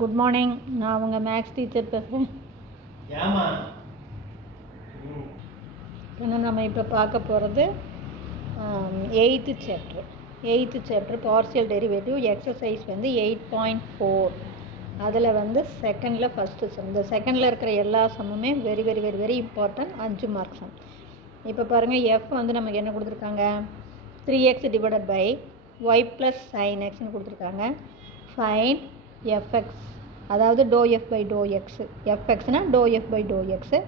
Good morning. நான் உங்கள் maths teacher பேசுகிறேன். நம்ம இப்போ பார்க்க போகிறது 8th chapter partial derivative exercise 8.4. அதில் செகண்டில் ஃபஸ்ட்டு சம். இந்த செகண்டில் இருக்கிற எல்லா சம்முமே very very very very important. 5 mark sum. இப்போ பாருங்கள், எஃப் நமக்கு என்ன கொடுத்துருக்காங்க, 3x divided by y plus sin xன்னு கொடுத்துருக்காங்க. ஃபைன் எஃப்எக்ஸ், அதாவது do F by to X. எஃப்எக்ஸ்னால் do F by to X,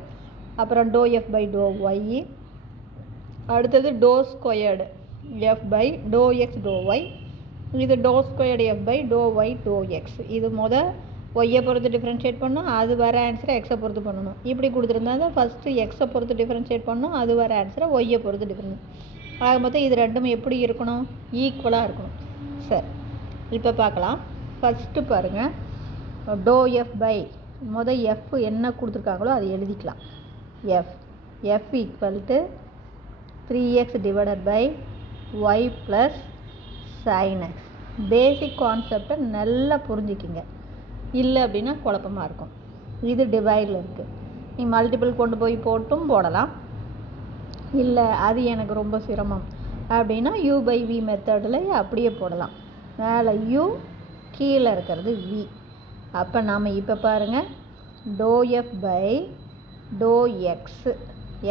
அப்புறம் do F by to Y, அடுத்தது do squared F by to X to Y, இது do squared F by to Y to X. இது ஒய்யை பொறுத்து differentiate பண்ணணும், அது வர ஆன்சரை எக்ஸை பொறுத்து பண்ணணும். இப்படி கொடுத்துருந்தா தான் ஃபஸ்ட்டு எக்ஸை பொறுத்து டிஃப்ரென்ஷியேட் பண்ணணும், அது வர ஆன்சரை ஒய்யை பொறுத்து டிஃப்ரெண்ட். ஆக மொத்தம் இது ரெண்டும் எப்படி இருக்கணும், ஈக்குவலாக இருக்கணும். சரி, இப்போ பார்க்கலாம். ஃபஸ்ட்டு பாருங்கள், டோ எஃப் பை எஃப் என்ன கொடுத்துருக்காங்களோ அது எழுதிக்கலாம். F equal to 3x divided by Y plus sine X. Basic கான்செப்டை நல்லா புரிஞ்சுக்கிங்க, இல்லை அப்படின்னா குழப்பமாக இருக்கும். இது டிவைடில் இருக்குது, நீ மல்டிபிள் கொண்டு போய் போட்டும் போடலாம். இல்லை அது எனக்கு ரொம்ப சிரமம் அப்படின்னா u பை v மெத்தடில் அப்படியே போடலாம். மேலே u, கீழே இருக்கிறது v. அப்போ நாம் இப்போ பாருங்கள், do F by to X,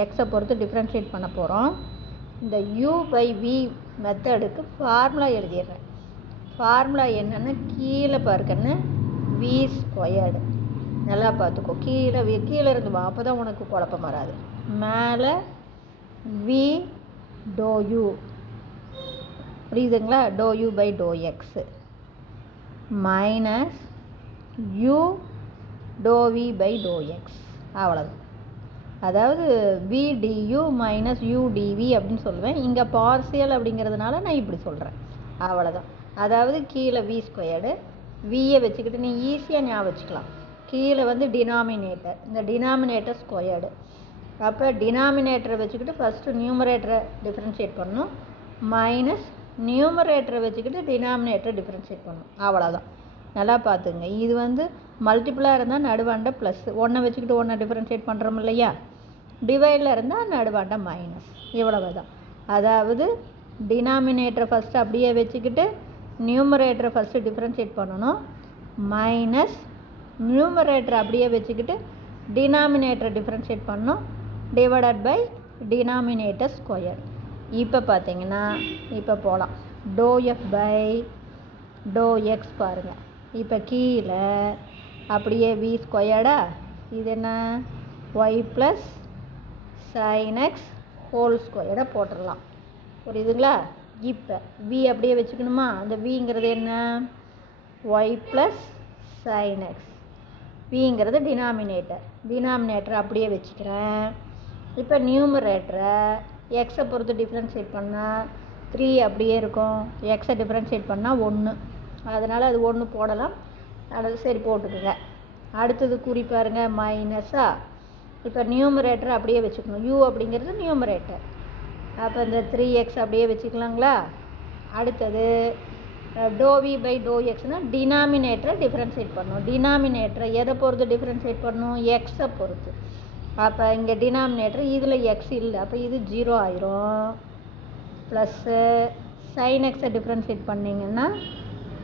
எக்ஸை பொறுத்து டிஃப்ரென்ஷியேட் பண்ண போகிறோம். இந்த u பை v மெத்தடுக்கு ஃபார்முலா எழுதிடுறேன். ஃபார்முலா என்னென்னு கீழே பாருங்கன்னு, v ஸ்கொயர்டு. நல்லா பார்த்துக்கோ, கீழே இருந்து வா, அப்போ தான் உனக்கு குழப்பம் வராது. மேலே v டோ u, புரியுதுங்களா, டோ u by to x minus u டோ v பை டோ எக்ஸ். அவ்வளோதான். அதாவது v du minus u dv அப்படின்னு சொல்லுவேன். இங்கே பார்சியல் அப்படிங்கிறதுனால நான் இப்படி சொல்கிறேன். அவ்வளோதான். அதாவது கீழே v ஸ்கொயர்டு, வியை வச்சுக்கிட்டு நீ ஈஸியாக ஞாபகம் வச்சுக்கலாம். கீழே டினாமினேட்டர், இந்த டினாமினேட்டர் ஸ்கொயர்டு. அப்போ டினாமினேட்டரை வச்சுக்கிட்டு ஃபஸ்ட்டு நியூமரேட்டரை டிஃப்ரென்ஷியேட் பண்ணணும், மைனஸ் நியூமரேட்டரை வச்சுக்கிட்டு டினாமினேட்டரை டிஃப்ரென்ஷியேட் பண்ணணும். அவ்வளோதான். நல்லா பார்த்துங்க. இது மல்டிப்புளாக இருந்தால் நடுவாண்ட ப்ளஸ், ஒன்றை வச்சுக்கிட்டு ஒன்றை டிஃப்ரென்ஷியேட் பண்ணுறோம் இல்லையா. டிவைடில் இருந்தால் நடுவாண்ட மைனஸ். இவ்வளவு தான். அதாவது டினாமினேட்டரை ஃபஸ்ட்டு அப்படியே வச்சுக்கிட்டு நியூமரேட்டரை ஃபஸ்ட்டு டிஃப்ரென்ஷியேட் பண்ணணும், மைனஸ் நியூமரேட்டரை அப்படியே வச்சுக்கிட்டு டினாமினேட்டரை டிஃப்ரென்ஷியேட் பண்ணணும், டிவைடட் பை டினாமினேட்டர் ஸ்கொயர். இப்போ பார்த்தீங்கன்னா இப்போ போகலாம். Do F by to X பாருங்கள். இப்போ கீழே அப்படியே வி ஸ்கொயர்டா, இது என்ன Y plus sine X whole ஸ்கொயர்டை போட்டுடலாம். புரியுதுங்களா. இப்போ வி அப்படியே வச்சுக்கணுமா, அந்த விங்கிறது என்ன, ஒய் ப்ளஸ் சைன் எக்ஸ். விங்கிறது டினாமினேட்டரை அப்படியே வச்சுக்கிறேன். இப்போ நியூமரேட்டரை எக்ஸை பொறுத்து டிஃப்ரென்ஷியேட் பண்ணால் 3 அப்படியே இருக்கும், எக்ஸை டிஃப்ரென்ஷியேட் பண்ணால் 1, அதனால் அது 1 போடலாம். அது சரி, போட்டுக்குங்க. அடுத்தது குறிப்பாருங்க, மைனஸா. இப்போ நியூமரேட்டரை அப்படியே வச்சுக்கணும், u அப்படிங்கிறது நியூமரேட்டர். அப்போ இந்த 3x அப்படியே வச்சுக்கலாங்களா. அடுத்தது டோ வி பை டோ எக்ஸ்னால் டினாமினேட்டரை டிஃப்ரென்ஷியேட் பண்ணணும். டினாமினேட்டரை எதை பொறுத்து டிஃப்ரென்ஷியேட் பண்ணணும், எக்ஸை பொறுத்து. அப்போ இங்கே டினாமினேட்டர் இதில் எக்ஸ் இல்லை, அப்போ இது 0 ஆயிரும். ப்ளஸ்ஸு சைன் எக்ஸை டிஃப்ரென்ஷியேட் பண்ணிங்கன்னா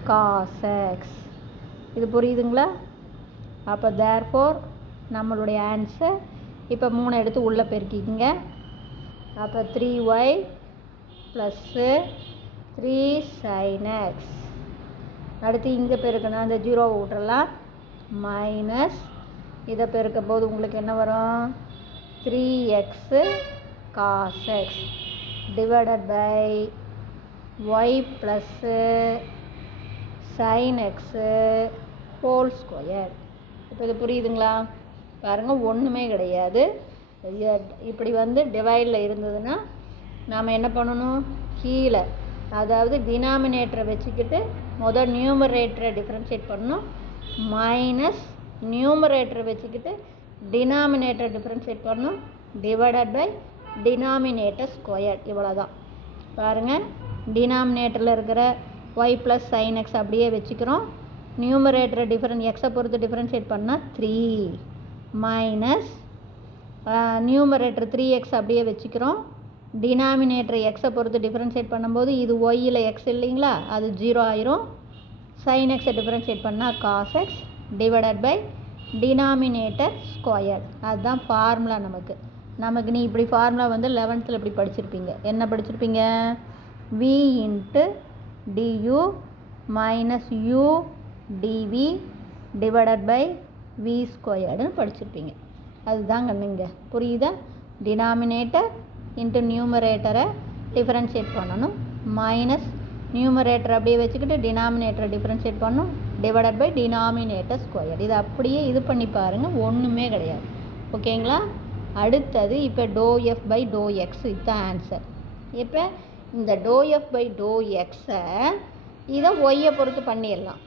காஸ் எக்ஸ். இது புரியுதுங்களா. அப்போ தேர்ஃபோர் நம்மளுடைய ஆன்சர் இப்போ 3 எடுத்து உள்ளே பெருக்கிங்க. அப்போ 3y ப்ளஸ்ஸு 3 சைன் எக்ஸ். அடுத்து இங்கே பெருக்கணும், அந்த 0 விட்டுறலாம், மைனஸ் இதை பெருக்கும் போது உங்களுக்கு என்ன வரும், 3x cos x divided by y plus sine x whole square. இப்போ இது புரியுதுங்களா. பாருங்கள், ஒன்றுமே கிடையாது. இப்படி டிவைடில் இருந்ததுன்னா நாம் என்ன பண்ணணும், கீழே அதாவது டினாமினேட்டரை வச்சுக்கிட்டு நியூமரேட்டரை டிஃப்ரென்ஷியேட் பண்ணணும், மைனஸ் நியூமரேட்டரை வச்சுக்கிட்டு டினாமினேட்டரை டிஃப்ரென்ஷியேட் பண்ணணும், டிவைடட் பை டினாமினேட்டர் ஸ்கொயர். இவ்வளோ தான். பாருங்கள், டினாமினேட்டரில் இருக்கிற ஒய் ப்ளஸ் சைன் எக்ஸ் அப்படியே வச்சுக்கிறோம், நியூமரேட்டரை எக்ஸை பொறுத்து டிஃப்ரென்ஷியேட் பண்ணால் 3 மைனஸ் நியூமரேட்டர் 3x அப்படியே வச்சுக்கிறோம். டினாமினேட்டரை எக்ஸை பொறுத்து டிஃப்ரென்ஷியேட் பண்ணும்போது இது ஒய்யில் எக்ஸ் இல்லைங்களா, அது 0 ஆயிரும். sin எக்ஸை டிஃப்ரென்ஷியேட் பண்ணால் cos x divided by denominator square. அதுதான் ஃபார்முலா. நமக்கு நீ இப்படி ஃபார்முலா வந்து 11th இப்படி படிச்சிருப்பீங்க. என்ன படிச்சிருப்பீங்க? v into du minus u dv divided by v ஸ்கொயர்டுன்னு படிச்சிருப்பீங்க. அதுதான் கண்ணுங்க, புரியுதா? டினாமினேட்டர் இன்ட்டு நியூமரேட்டரை டிஃப்ரென்ஷியேட் பண்ணணும், மைனஸ் நியூமரேட்டர் அப்படியே வச்சுக்கிட்டு டினாமினேட்டரை டிஃப்ரென்ஷியேட் பண்ணணும், டிவைடட் பை டினாமினேட்டர் ஸ்கொயர். இது அப்படியே இது பண்ணி பாருங்கள், ஒன்றுமே கிடையாது. ஓகேங்களா? அடுத்தது இப்போ to F by to x, இதுதான் ஆன்சர். இப்போ இந்த டோ எஃப் பை டோ எக்ஸை இதை ஒய்யை பொறுத்து பண்ணிடலாம்.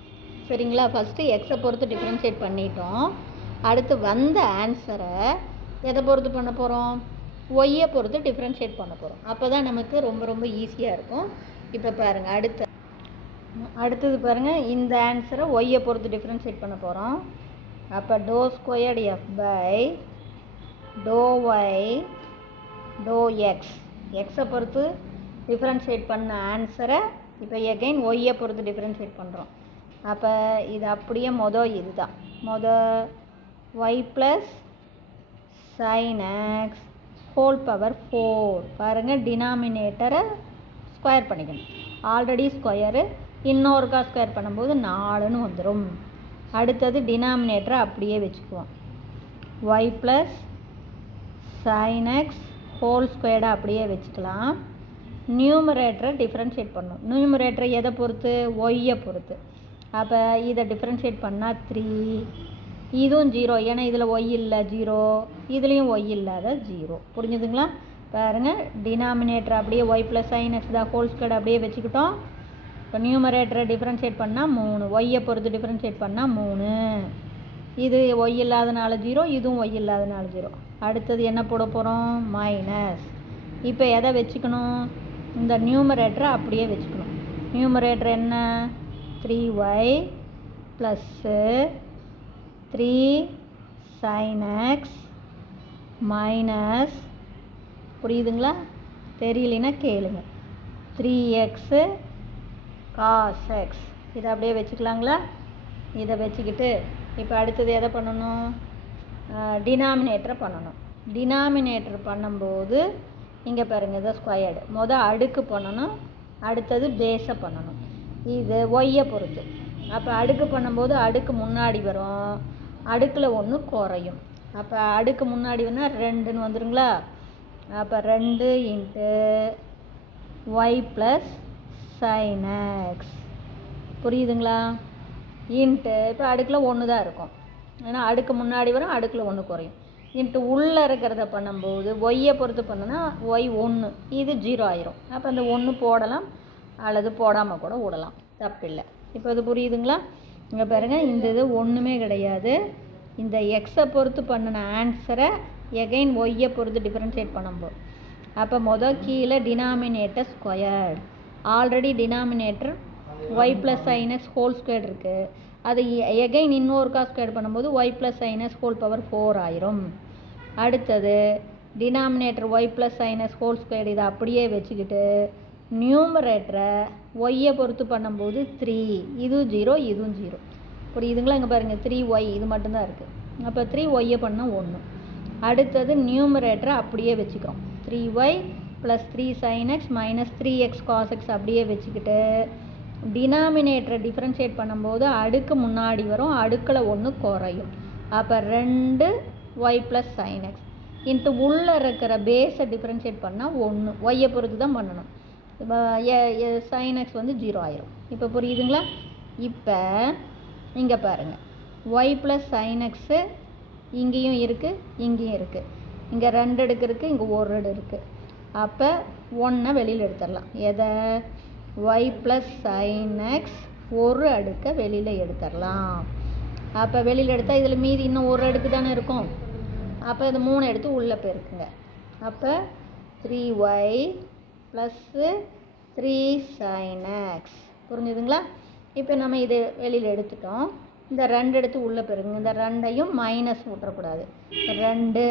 சரிங்களா? ஃபஸ்ட்டு எக்ஸை பொறுத்து டிஃப்ரென்ஷியேட் பண்ணிட்டோம். அடுத்து வந்த ஆன்சரை எதை பொறுத்து பண்ண போகிறோம்? ஒய்யை பொறுத்து டிஃப்ரென்ஷியேட் பண்ண போகிறோம். அப்போ தான் நமக்கு ரொம்ப ரொம்ப ஈஸியாக இருக்கும். இப்போ பாருங்கள், அடுத்தது பாருங்கள், இந்த ஆன்சரை ஒய்யை பொறுத்து டிஃப்ரென்ஷியேட் பண்ண போகிறோம். அப்போ டோ squared F by to Y to X, எக்ஸை பொறுத்து டிஃப்ரென்ஷியேட் பண்ண ஆன்சரை இப்போ எகைன் ஒய்யை பொறுத்து டிஃப்ரென்ஷியேட் பண்ணுறோம். அப்போ இது அப்படியே இதுதான் Y plus sine X whole power 4. பாருங்கள், டினாமினேட்டரை ஸ்கொயர் பண்ணிக்கணும். ஆல்ரெடி ஸ்கொயரு, இன்னொருக்கா ஸ்கொயர் பண்ணும்போது 4ன்னு வந்துடும். அடுத்தது டினாமினேட்டரை அப்படியே வச்சுக்குவோம். Y plus sine X whole ஸ்கொயர்டை அப்படியே வச்சுக்கலாம். நியூமரேட்டரை டிஃப்ரென்ஷியேட் பண்ணணும். நியூமரேட்டரை எதை பொறுத்து? ஒய்யை பொறுத்து. அப்போ இதை டிஃப்ரென்ஷியேட் பண்ணால் 3, இதுவும் 0, ஏன்னா இதில் ஒய் இல்லை 0, இதுலேயும் ஒய் இல்லாத 0. புரிஞ்சுதுங்களா? பாருங்கள், டினாமினேட்டர் அப்படியே ஒய் ப்ளஸ் சைன் எக்ஸ் தான் ஹோல் ஸ்கொயர்டு அப்படியே வச்சுக்கிட்டோம். இப்போ நியூமரேட்டரை டிஃப்ரென்ஷியேட் பண்ணால் 3, ஒய்யை பொறுத்து டிஃப்ரென்ஷியேட் பண்ணால் 3, இது ஒய் இல்லாதனால 0, இதுவும் ஒய் இல்லாதனால 0. அடுத்தது என்ன போட போகிறோம்? மைனஸ். இப்போ எதை வச்சுக்கணும்? இந்த நியூமரேட்டரை அப்படியே வச்சுக்கணும். நியூமரேட்டர் என்ன? 3y plus 3 sin x minus, புரியுதுங்களா? தெரியலனா கேளுங்க, 3x cos x. இதை அப்படியே வச்சுக்கலாங்களா? இதை வச்சுக்கிட்டு இப்போ அடுத்தது எதை பண்ணணும்? டினாமினேட்டரை பண்ணணும். டினாமினேட்டர் பண்ணும்போது இங்கே பாருங்கள், இதை ஸ்கொயர்டு அடுக்கு பண்ணணும், அடுத்தது பேஸை பண்ணணும். இது ஒய்யை பொறுத்து. அப்போ அடுக்கு பண்ணும்போது அடுக்கு முன்னாடி வரும், அடுக்கில் 1 குறையும். அப்போ அடுக்கு முன்னாடி வந்தால் 2ன்னு வந்துடுங்களா? அப்போ 2 into y plus sine x, புரியுதுங்களா? இன்ட்டு இப்போ அடுக்கில் 1 தான் இருக்கும், ஏன்னா அடுக்கு முன்னாடி வரும், அடுக்கில் 1 குறையும். இன்ட்டு உள்ளே இருக்கிறத பண்ணும்போது ஒய்யை பொறுத்து பண்ணோன்னா ஒய் 1, இது 0 ஆயிரும். அப்போ அந்த 1 போடலாம் அல்லது போடாமல் கூட விடலாம், தப்பில்லை. இப்போ இது புரியுதுங்களா? இங்கே பாருங்கள், இந்த இது ஒன்றுமே கிடையாது. இந்த எக்ஸை பொறுத்து பண்ணின ஆன்சரை எகைன் ஒய்யை பொறுத்து டிஃப்ரென்ஷியேட் பண்ணும்போது அப்போ கீழே denominator square, already denominator y plus sine X whole square இருக்குது, அது எகைன் இன்னொருக்கா ஸ்கொயர் பண்ணும்போது y plus sine X whole power 4 ஆயிரும். அடுத்தது denominator y plus sine X whole square, இதை அப்படியே வச்சுக்கிட்டு நியூமரேட்டரை ஒய்யை பொறுத்து பண்ணும்போது 3, இதுவும் 0, இதுவும் 0. புரியுதுங்களா? இங்கே பாருங்கள், 3y இது மட்டும்தான் இருக்குது. அப்போ 3yயை பண்ணால் 1. அடுத்தது நியூமரேட்டரை அப்படியே வச்சுக்கிறோம். 3y plus 3 sin x minus 3x cos x அப்படியே வச்சுக்கிட்டு டினாமினேட்டரை டிஃப்ரென்ஷியேட் பண்ணும்போது அடுக்கு முன்னாடி வரும், அடுக்கில் 1 குறையும். அப்போ 2y plus sin x into உள்ளே இருக்கிற பேஸை டிஃப்ரென்ஷியேட் பண்ணால் 1, ஒய்யை பொறுத்து தான் பண்ணணும். இப்போ sin x வந்து 0 ஆயிரும். இப்போ புரியுதுங்களா? இப்போ இங்கே பாருங்கள், ஒய் ப்ளஸ் சைன் எக்ஸு இங்கேயும் இருக்குது, இங்கேயும் இருக்குது. இங்கே 2 அடுக்கு இருக்குது, இங்கே 1 அடுக்கு இருக்குது. அப்போ 1 வெளியில் எடுத்துடலாம். எதை? ஒய் ப்ளஸ் சைன் எக்ஸ் 1 அடுக்கை வெளியில் எடுத்துடலாம். அப்போ வெளியில் எடுத்தால் இதில் மீதி இன்னும் 1 அடுக்கு தானே இருக்கும். அப்போ இது 3 எடுத்து உள்ளே போயிருக்குங்க. அப்போ 3y ப்ளஸ்ஸு 3 sin x, புரிஞ்சுதுங்களா? இப்போ நம்ம இது வெளியில் எடுத்துட்டோம். இந்த 2 எடுத்து உள்ளே பெருக்குங்க. இந்த 2ஐயும் மைனஸ் விட்டுறக்கூடாது. 2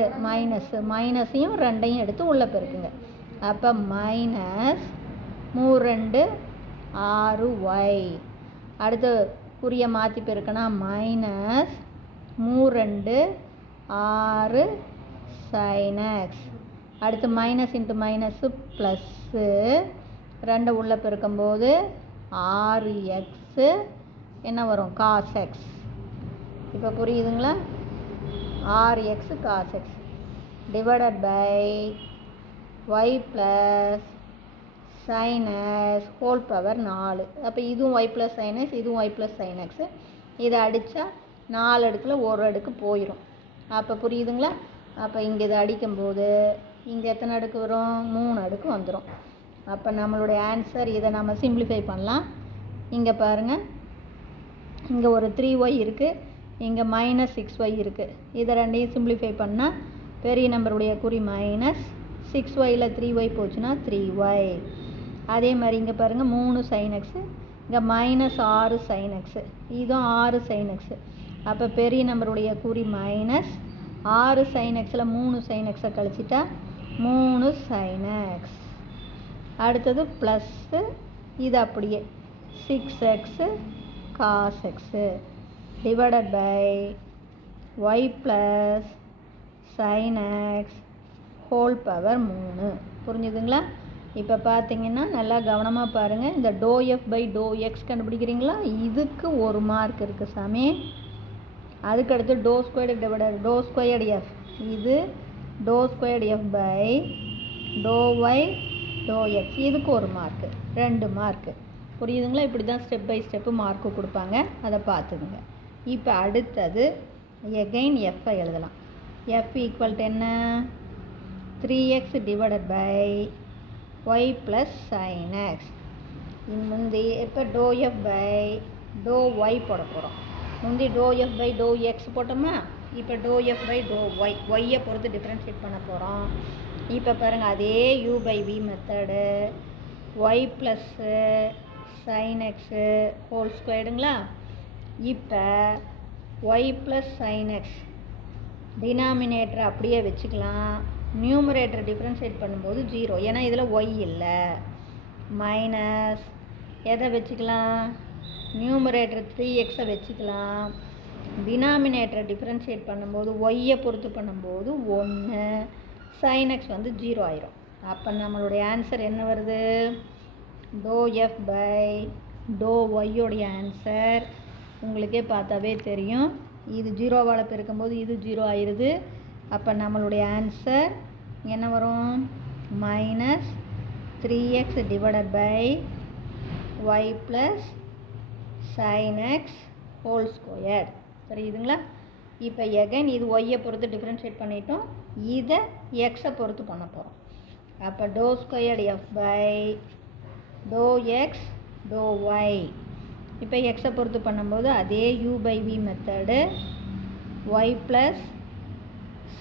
மைனஸையும் 2ஐயும் எடுத்து உள்ளே பெருக்குங்க. அப்போ மைனஸ் 3 6y. அடுத்து குறியை மாற்றி பெருக்கினா மைனஸ் 3 6 sin x. அடுத்து மைனஸ் இன்ட்டு மைனஸு ப்ளஸ்ஸு 2 உள்ளே பெருக்கும்போது 6x என்ன வரும் cos x. இப்போ புரியுதுங்களா? 6x cos x divided by y plus sin x whole power 4. அப்போ இதுவும் y ப்ளஸ் sin x, இதுவும் y ப்ளஸ் sin x. இதை அடித்தா 4 அடுக்கில் 1 அடுக்கு போயிடும். அப்போ புரியுதுங்களா? அப்போ இங்கே இதை அடிக்கும்போது இங்கே எத்தனை அடுக்கு வரும்? 3 அடுக்கு வந்துடும். அப்போ நம்மளுடைய ஆன்சர் இதை நம்ம சிம்பிளிஃபை பண்ணலாம். இங்கே பாருங்கள், இங்கே ஒரு 3y இருக்குது, இங்கே மைனஸ் 6y இருக்குது. இதை ரெண்டையும் சிம்பிளிஃபை பண்ணால் பெரிய நம்பருடைய குறி மைனஸ் 6yல 3y போச்சுன்னா 3y. அதே மாதிரி இங்கே பாருங்கள் 3 sin x, இங்கே மைனஸ் 6 sin x, இதுவும் 6 sin x. அப்போ பெரிய நம்பருடைய குறி மைனஸ் 6 sin xல 3 sin xை கழிச்சிட்டா 3 sin x. அடுத்தது ப்ளஸ்ஸு, இது அப்படியே 6x cos x divided by y plus sin x whole power 3. புரிஞ்சுதுங்களா? இப்போ பார்த்தீங்கன்னா நல்லா கவனமாக பாருங்கள். இந்த do F by to X கண்டுபிடிக்கிறீங்களா? இதுக்கு 1 மார்க் இருக்குது சாமி. அதுக்கடுத்து do squared divided do squared F, இது do squared F by to Y to X, இதுக்கு 1 மார்க்கு, 2 மார்க்கு. புரியுதுங்களா? இப்படி தான் ஸ்டெப் பை ஸ்டெப்பு மார்க்கு கொடுப்பாங்க, அதை பார்த்துக்குங்க. இப்போ அடுத்தது எகைன் எஃப்ஐ எழுதலாம். எஃப் ஈக்குவல் டு என்ன? 3x divided by Y plus sine X. முந்தி இப்போ to F by to Y போட போகிறோம். முந்தி do F by to X போட்டோமா? இப்போ to F by to Y, ஒய்யை பொறுத்து டிஃப்ரென்ஷியேட் பண்ண போகிறோம். இப்போ பாருங்கள், அதே u by v method Y plus sine x whole ஸ்கொயர்டுங்களா? இப்போ ஒய் ப்ளஸ் சைன் எக்ஸ் டினாமினேட்டரை அப்படியே வச்சுக்கலாம். நியூமரேட்டரை டிஃப்ரென்ஷியேட் பண்ணும்போது 0, ஏன்னா இதில் ஒய் இல்லை. மைனஸ் எதை வச்சுக்கலாம்? நியூமரேட்டர் 3xஐ வச்சுக்கலாம். டினாமினேட்டரை டிஃப்ரென்ஷியேட் பண்ணும்போது ஒய்யை பொறுத்து பண்ணும்போது 1, சைன் எக்ஸ் வந்து 0 ஆயிரும். அப்போ நம்மளுடைய ஆன்சர் என்ன வருது? டோ எஃப் பை டோ ஒய்யோடைய ஆன்சர் உங்களுக்கே பார்த்தாவே தெரியும். இது 0வால் பெருக்கும்போது இது 0 ஆயிடுது. அப்போ நம்மளுடைய ஆன்சர் என்ன வரும்? Minus 3x divided by Y plus sine X whole square. சரியுதுங்களா? இப்போ எகைன் இது ஒய்யை பொறுத்து டிஃப்ரென்ஷியேட் பண்ணிட்டோம், இதை எக்ஸை பொறுத்து பண்ண போகிறோம். அப்போ டோ squared F by to X to y. இப்போ எக்ஸை பொறுத்து பண்ணும்போது அதே u by v method y plus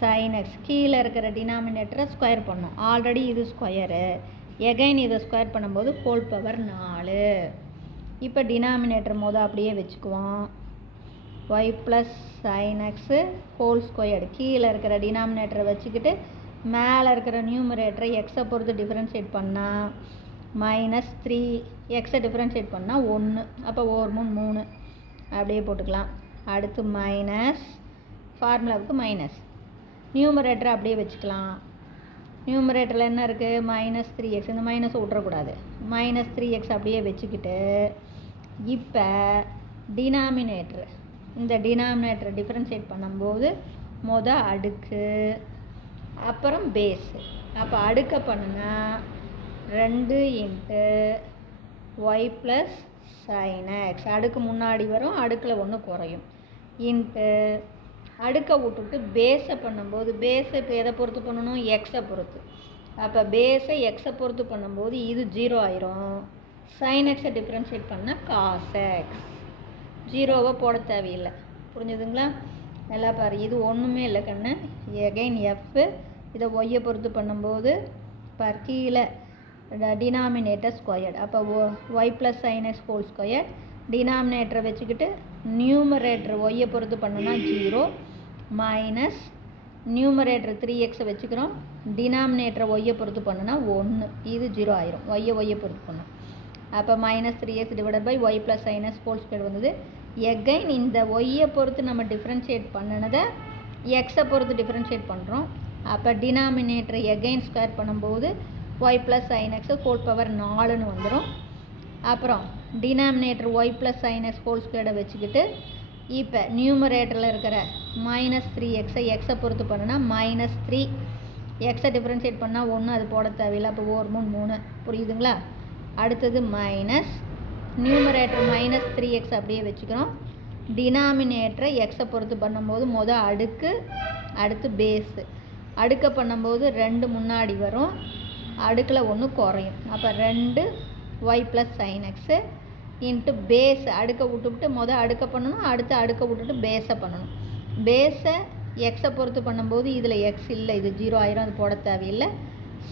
sine x, கீழே இருக்கிற டினாமினேட்டரை ஸ்கொயர் பண்ணோம். ஆல்ரெடி இது ஸ்கொயரு, எகைன் இதை ஸ்கொயர் பண்ணும்போது ஹோல் பவர் 4. இப்போ டினாமினேட்டர் அப்படியே வச்சுக்குவோம். Y plus sine x whole squared, கீழே இருக்கிற டினாமினேட்டரை வச்சுக்கிட்டு மேலே இருக்கிற நியூமரேட்டரை எக்ஸை பொறுத்து டிஃப்ரென்ஷியேட் பண்ணால் மைனஸ் 3, எக்ஸை டிஃப்ரென்ஷியேட் பண்ணால் 1, அப்போ 1 3 3 அப்படியே போட்டுக்கலாம். அடுத்து மைனஸ், ஃபார்முலாவுக்கு மைனஸ், நியூமரேட்டரை அப்படியே வச்சுக்கலாம். நியூமரேட்டரில் என்ன இருக்குது? மைனஸ் 3x, இந்த மைனஸை விட்றக்கூடாது. மைனஸ் 3x அப்படியே வச்சுக்கிட்டு இப்போ டினாமினேட்ரு, இந்த டினாமினேட்டரை டிஃப்ரென்ஷியேட் பண்ணும்போது அடுக்கு அப்புறம் பேஸு. அப்போ அடுக்க பண்ணுனா 2 into y plus sine x, அடுக்கு முன்னாடி வரும், அடுக்கில் 1 குறையும், இன்ட்டு அடுக்க விட்டுட்டு பேஸை பண்ணும்போது, பேஸை இப்போ எதை பொறுத்து பண்ணணும்? எக்ஸை பொறுத்து. அப்போ பேஸை எக்ஸை பொறுத்து பண்ணும்போது இது 0 ஆயிரும். சைன் எக்ஸை டிஃப்ரென்ஷியேட் பண்ணால் காஸ் எக்ஸ், 0வை போட தேவையில்லை. புரிஞ்சுதுங்களா? நல்லா பாரு, இது ஒன்றுமே இல்லை கண்ணு. எகைன் எஃப், இதை ஒய்யை பொறுத்து பண்ணும்போது பார் கீழே டினாமினேட்டர் ஸ்கொயர்டு, அப்போ y plus sine X whole square டினாமினேட்டரை வச்சுக்கிட்டு நியூமரேட்டர் ஒய்யை பொறுத்து பண்ணோன்னா 0 மைனஸ் நியூமரேட்டர் 3x வச்சுக்கிறோம், டினாமினேட்டரை ஒய்யை பொறுத்து பண்ணோன்னா 1, இது 0 ஆயிரும். ஒய்யை பொறுத்து பண்ணோம். அப்போ minus 3x divided by Y plus sine X whole square வந்தது. எகைன் இந்த ஒய்யை பொறுத்து நம்ம டிஃப்ரென்ஷியேட் பண்ணினதை எக்ஸை பொறுத்து டிஃப்ரென்ஷியேட் பண்ணுறோம். அப்போ டினாமினேட்டரை எகைன் ஸ்கொயர் பண்ணும்போது y plus sine X whole power 4ன்னு வந்துடும். அப்புறம் denominator y plus sine X whole ஸ்கொயரை வச்சுக்கிட்டு இப்போ நியூமரேட்டரில் இருக்கிற மைனஸ் 3xஐ எக்ஸை பொறுத்து பண்ணுன்னா -3, எக்ஸை டிஃப்ரென்ஷியேட் பண்ணால் 1, அது போட தேவையில்லை. அப்போ 1 3 புரியுதுங்களா? அடுத்தது மைனஸ் நியூமரேட்டர் -3x அப்படியே வச்சுக்கிறோம். டினாமினேட்டரை எக்ஸை பொறுத்து பண்ணும்போது அடுக்கு, அடுத்து பேஸு. அடுக்க பண்ணும்போது 2 முன்னாடி வரும், அடுக்கில் 1 குறையும். அப்போ 2 y plus sine x into base. அடுக்க விட்டுவிட்டு அடுக்க பண்ணணும், அடுத்து அடுக்க விட்டுட்டு பேஸை பண்ணணும். பேஸை எக்ஸை பொறுத்து பண்ணும்போது இதில் எக்ஸ் இல்லை, இது 0 ஆயிரம், அது போட தேவையில்லை.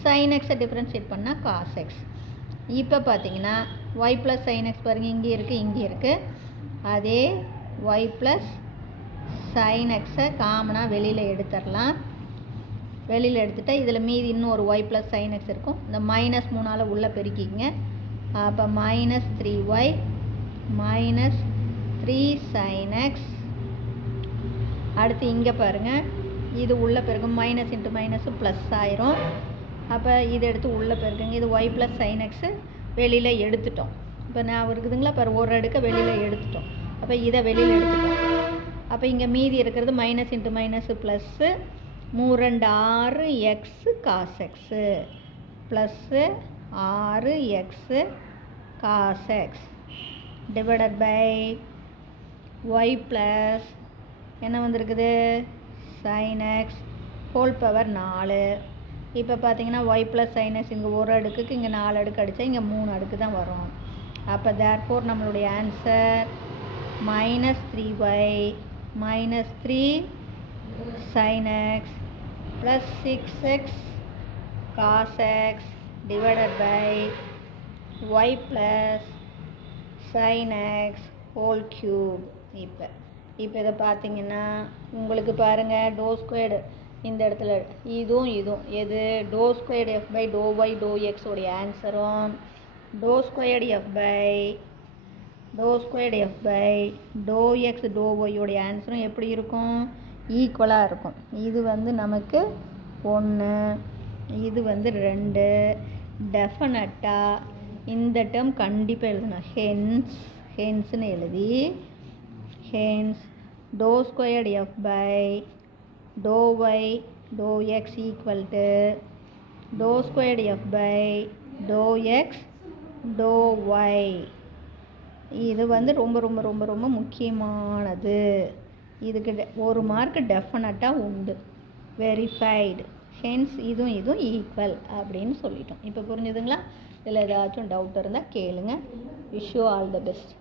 சைன் எக்ஸை டிஃப்ரென்ஷியேட் பண்ணால் காஸ் எக்ஸ். இப்போ பார்த்தீங்கன்னா ஒய் ப்ளஸ் சைன் எக்ஸ் பாருங்கள், இங்கே இருக்குது, இங்கே இருக்குது. அதே ஒய் ப்ளஸ் சைன் எக்ஸை காமனாக வெளியில் எடுத்துடலாம். வெளியில் எடுத்துகிட்டா இதில் மீதி இன்னும் ஒரு ஒய் ப்ளஸ் சைன் எக்ஸ் இருக்கும். இந்த -3ஆல் உள்ளே பெருக்கிங்க. அப்போ -3y மைனஸ் 3 சைன் எக்ஸ். அடுத்து இங்கே பாருங்கள், இது உள்ளே பெருக்கும், மைனஸ் இன்ட்டு மைனஸு ப்ளஸ் ஆயிரும். அப்போ இதை எடுத்து உள்ளே பெருக்குங்க. இது ஒய் ப்ளஸ் சைன் எக்ஸு வெளியில் எடுத்துட்டோம். இப்போ நான் இருக்குதுங்களா, இப்போ ஒரு அடுக்க வெளியில் எடுத்துட்டோம். அப்போ இதை வெளியில் எடுத்துட்டோம். அப்போ இங்கே மீதி இருக்கிறது minus into minus plus 3 2 6 x cos x plus 6 x cos x divided by Y plus என்ன வந்திருக்குது சைன் எக்ஸ் ஹோல் பவர் 4. இப்போ பார்த்தீங்கன்னா ஒய் ப்ளஸ் சைன் எக்ஸ் இங்கே ஒரு அடுக்குக்கு இங்கே 4 அடுக்கு அடித்தா இங்கே 3 அடுக்கு தான் வரும். அப்போ தேர்ஃபோர் நம்மளுடைய answer -3y minus 3 sin x plus 6x cos x divided by y plus sin x whole cube. இப்போ இதை பார்த்தீங்கன்னா உங்களுக்கு பாருங்கள், டோ ஸ்கொயர்டு இந்த இடத்துல இதுவும் எது do squared F by to Y to x உடைய ஆன்சரும் do squared F by to X do ஒய்யோடைய ஆன்சரும் எப்படி இருக்கும், ஈக்குவலாக இருக்கும். இது வந்து நமக்கு 1, இது வந்து 2. டெஃபினட்டாக இந்த டேர்ம் கண்டிப்பாக எழுதணும். ஹென்ஸ்னு எழுதி ஹென்ஸ் டோ squared F by to Y to x equal to டோ squared F by to X to Y. இது வந்து ரொம்ப ரொம்ப ரொம்ப ரொம்ப முக்கியமானது. இதுக்கு ஒரு மார்க் டெஃபினட்டாக உண்டு, வெரிஃபைடு. ஹென்ஸ் இதுவும் ஈக்குவல் அப்படின்னு சொல்லிட்டோம். இப்போ புரிஞ்சுதுங்களா? இதில் ஏதாச்சும் டவுட் இருந்தால் கேளுங்க. Wish you all the best.